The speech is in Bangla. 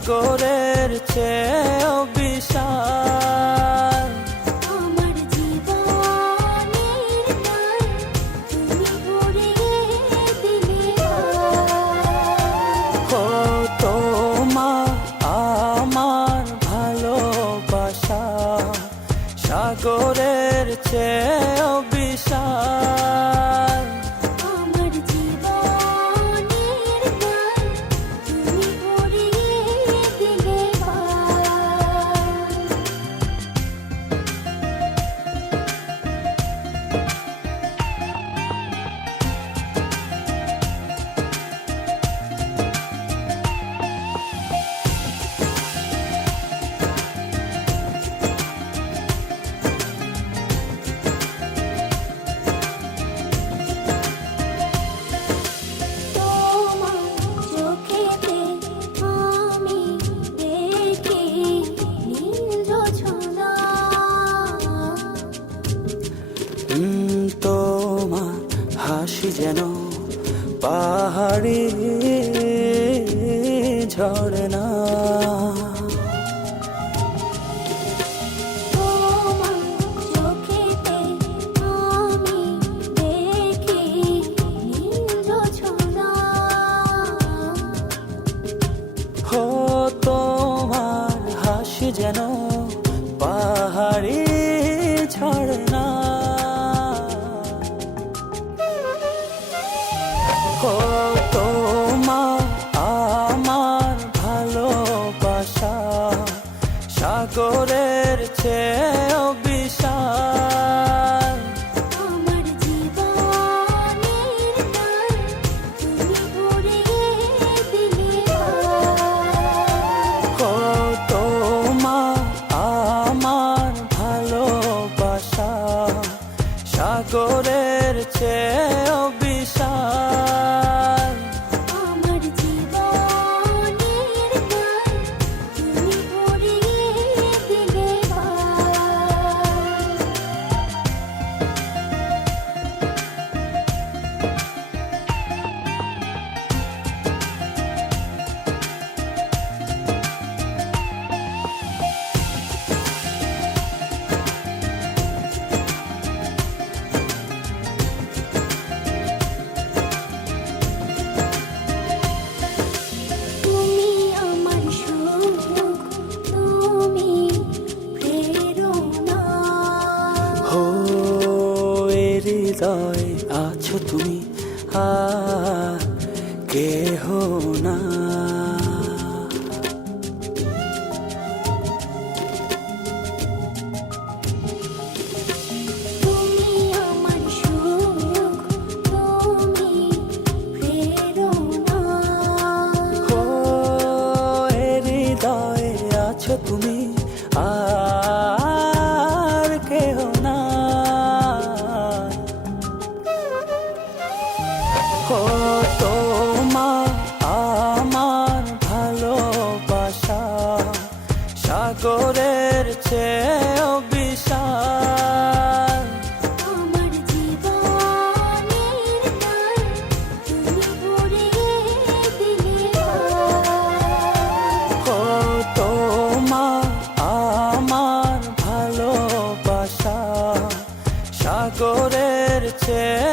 সাগরের চেয়েও বিশাল। আমার জীবনের গান তুমি ভরিয়ে দিলে ও তোমার আমার ভালোবাসা সাগরের চেয়েও বিশাল। আমার জীবনের গান তুমি ভরিয়ে দিলে তোমার চোখেতে আমি দেখি নীল জোছনা। তোমার হাসি যেন পাহাড়ি ঝরনা। তোমার চোখেতে আমি দেখি নীল জোছনা। ও তোমার হাসি যেন পাহাড়ি ঝরনা। ও তোমার আমার ভালোবাসা সাগরের চেয়েও বিশাল। আমার জীবনের গান তুমি ভরিয়ে দিলে ও তোমার আমার ভালোবাসা সাগরের চেয়েও বিশাল। আমার জীবনের গান তুমি ভরিয়ে দিলে তুমি আমার সুখ, তুমি প্রেরণা। ও এ হৃদয় আছো তুমি আর কেহ না। তুমি আমার সুখ, তুমি প্রেরণা। ও এ হৃদয়ে আছো তুমি আর কেহ না। ও তোমার আমার ভালোবাসা সাগরের চেয়েও বিশাল। আমার জীবনের গান তুমি ভরিয়ে দিলে ও তোমার আমার ভালোবাসা সাগরের চেয়ে